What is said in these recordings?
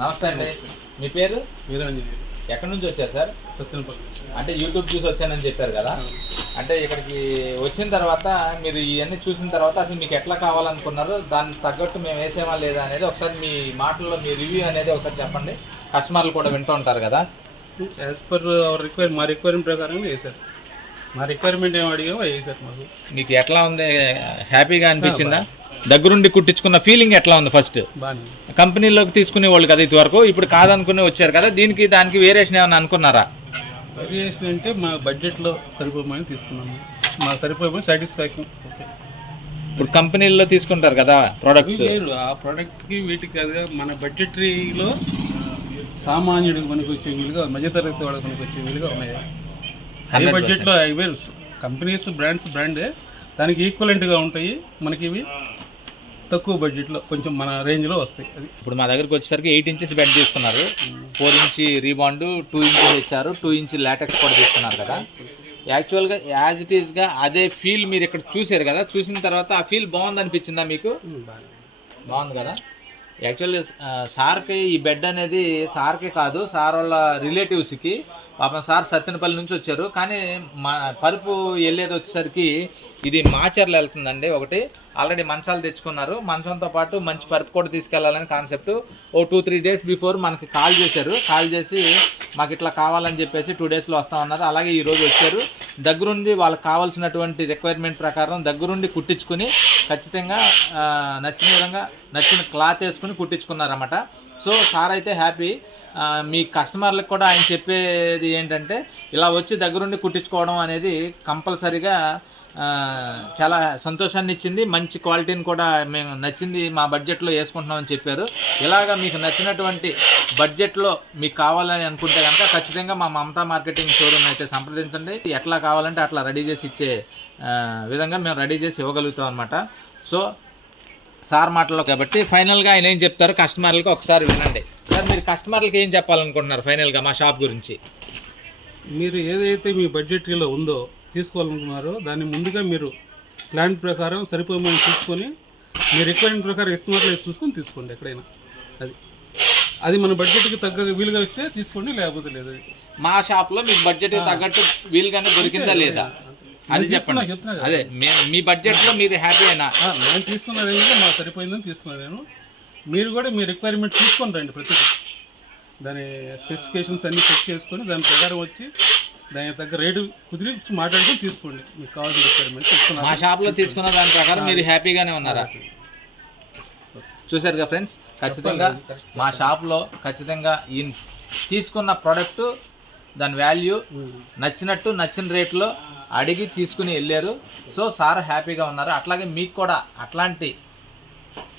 నమస్తే అండి. మీ పేరు? వీరాంజనేయులు ఎక్కడి నుంచి వచ్చారు సార్? సత్యనపల్లి అంటే యూట్యూబ్ చూసి వచ్చానని చెప్పారు కదా. అంటే ఇక్కడికి వచ్చిన తర్వాత మీరు ఇవన్నీ చూసిన తర్వాత అసలు మీకు ఎట్లా కావాలనుకున్నారు దానికి తగ్గట్టు మేము వేసేమా లేదా అనేది ఒకసారి మీ మాటల్లో మీ రివ్యూ అనేది ఒకసారి చెప్పండి. కస్టమర్లు కూడా వింటూ ఉంటారు కదా. యాజ్ పర్ అవర్ రిక్వైర్ మా రిక్వైర్మెంట్ ప్రకారం వేశారు. మా రిక్వైర్మెంట్ ఏం అడిగామో వేసారు మాకు. మీకు ఎట్లా ఉంది? హ్యాపీగా అనిపించిందా? దగ్గరుండి కుట్టించుకున్న ఫీలింగ్ ఎట్లా ఉంది ఫస్ట్ కంపెనీలోకి తీసుకునే వాళ్ళు కదా ఇదివరకు ఇప్పుడు కాదనుకుని వచ్చారు కదా దీనికి దానికి వేరియేషన్ ఏమైనా అనుకున్నారా? వేరియేషన్ అంటే మా బడ్జెట్లో సరిపోమని తీసుకున్నాము. మా సరిపోయి సాటిస్ఫాక్షన్ ఇప్పుడు కంపెనీల్లో తీసుకుంటారు కదా ప్రోడక్ట్స్ ఆ ప్రోడక్ట్కి వీటికి కాదుగా మన బడ్జెటరీలో సామాన్యుడికి మనకు వచ్చే వీలుగా మధ్యతరగతి వాళ్ళకి మనకు వచ్చే వీలుగా ఉన్నాయి? హై బడ్జెట్లో వేరు కంపెనీస్ బ్రాండ్స్ బ్రాండే దానికి ఈక్వలెంట్గా ఉంటాయి మనకి ఇవి. తక్కువ బడ్జెట్లో కొంచెం మన రేంజ్లో వస్తాయి. అది ఇప్పుడు మా దగ్గరికి వచ్చేసరికి ఎయిట్ ఇంచెస్ బెడ్ తీసుకున్నారు. Four inch rebond two inches ఇచ్చారు టూ ఇంచ్ లాటెక్స్ కూడా తీసుకున్నారు కదా. యాక్చువల్గా యాజ్ ఇట్ ఈస్గా అదే ఫీల్ మీరు ఇక్కడ చూసారు కదా. చూసిన తర్వాత ఆ ఫీల్ బాగుంది అనిపించిందా మీకు బాగుంది కదా? యాక్చువల్లీ సార్కి ఈ బెడ్ అనేది సార్కి కాదు సార్ వాళ్ళ రిలేటివ్స్కి. పాపం సార్ సత్యనపల్లి నుంచి వచ్చారు. కానీ మా పరుపు వెళ్ళేది వచ్చేసరికి ఇది మాచర్లు వెళ్తుందండి ఒకటి. ఆల్రెడీ మంచాలు తెచ్చుకున్నారు. మంచంతో పాటు మంచి పరుపు కూడా తీసుకెళ్ళాలని కాన్సెప్ట్. ఓ టూ త్రీ డేస్ బిఫోర్ మనకి కాల్ చేశారు. కాల్ చేసి మాకు ఇట్లా కావాలని చెప్పేసి టూ డేస్లో వస్తామన్నారు అలాగే ఈరోజు వచ్చారు. దగ్గరుండి వాళ్ళకి కావాల్సినటువంటి రిక్వైర్మెంట్ ప్రకారం దగ్గరుండి కుట్టించుకుని ఖచ్చితంగా నచ్చిన విధంగా నచ్చిన క్లాత్ వేసుకుని కుట్టించుకున్నారన్నమాట. సో సార్ అయితే హ్యాపీ మీ కస్టమర్లకు కూడా ఆయన చెప్పేది ఏంటంటే ఇలా వచ్చి దగ్గరుండి కుట్టించుకోవడం అనేది కంపల్సరీగా చాలా సంతోషాన్ని ఇచ్చింది. మంచి క్వాలిటీని కూడా మేము నచ్చింది. మా బడ్జెట్లో వేసుకుంటున్నామని చెప్పారు. ఇలాగా మీకు నచ్చినటువంటి బడ్జెట్లో మీకు కావాలని అనుకుంటే కనుక ఖచ్చితంగా మా మమతా మార్కెటింగ్ షోరూమ్ అయితే సంప్రదించండి. ఎట్లా కావాలంటే అట్లా రెడీ చేసి ఇచ్చే విధంగా మేము రెడీ చేసి ఇవ్వగలుగుతాం అనమాట సో సార్ మాటలో కాబట్టి ఫైనల్గా ఆయన ఏం చెప్తారు కస్టమర్లకి ఒకసారి వినండి. సార్ మీరు కస్టమర్లకి ఏం చెప్పాలనుకుంటున్నారు ఫైనల్గా మా షాప్ గురించి? మీరు ఏదైతే మీ బడ్జెట్లో ఉందో తీసుకోవాలనుకున్నారో దాన్ని ముందుగా మీరు ప్లాన్ ప్రకారం సరిపోమని చూసుకొని మీ రిక్వైర్మెంట్ ప్రకారం ఎస్టిమేట్లో చూసుకొని తీసుకోండి ఎక్కడైనా. అది. అది మన బడ్జెట్కి తగ్గ వీలుగా ఇస్తే తీసుకోండి లేకపోతే లేదు. మా షాప్లో మీకు బడ్జెట్ తగ్గట్టు వీలుగానే దొరికిందా లేదా? అది చెప్పండి. అదే మీ- మీ బడ్జెట్లో మీరు హ్యాపీ అయినా. నేను తీసుకున్న రేంజ్లో మాకు సరిపోయిందని తీసుకున్నాను నేను. మీరు కూడా మీ రిక్వైర్మెంట్ తీసుకొని రండి ప్రతి దాని స్పెసిఫికేషన్స్ అన్ని చెక్ చేసుకొని దాని ప్రకారం వచ్చి దాని తగ్గ రేటు కుదిరి మాట్లాడుకొని తీసుకోండి. మీకు కావాల్సిన రిక్వైర్మెంట్ మా షాప్లో తీసుకున్న దాని ప్రకారం మీరు హ్యాపీగానే ఉన్నారా? చూసారుగా ఫ్రెండ్స్? ఖచ్చితంగా మా షాప్లో ఖచ్చితంగా ఈ తీసుకున్న ప్రోడక్ట్ దాని వాల్యూ నచ్చినట్టు నచ్చిన రేట్లో అడిగి తీసుకుని వెళ్ళారు. సో సార్ హ్యాపీగా ఉన్నారు. అట్లాగే మీకు కూడా అట్లాంటి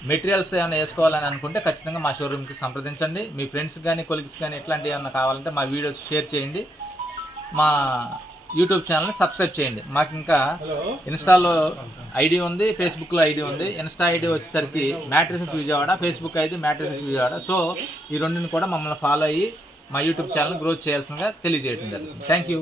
మెటీరియల్స్ ఏమైనా వేసుకోవాలని అనుకుంటే ఖచ్చితంగా మా షోరూమ్కి సంప్రదించండి. మీ ఫ్రెండ్స్ కానీ కొలిగ్స్ కానీ ఇట్లాంటివి ఏమైనా కావాలంటే మా వీడియోస్ షేర్ చేయండి. మా యూట్యూబ్ ఛానల్ని సబ్స్క్రైబ్ చేయండి. మాకు ఇంకా ఇన్స్టాలో ఐడి ఉంది ఫేస్బుక్లో ఐడి ఉంది. ఇన్స్టా ఐడి వచ్చేసరికి mattresses Vijayawada Facebook ID mattresses Vijayawada so ఈ రెండుని కూడా మమ్మల్ని ఫాలో అయ్యి మా యూట్యూబ్ ఛానల్ గ్రోత్ చేయాల్సిందిగా తెలియజేయడం జరుగుతుంది. Thank you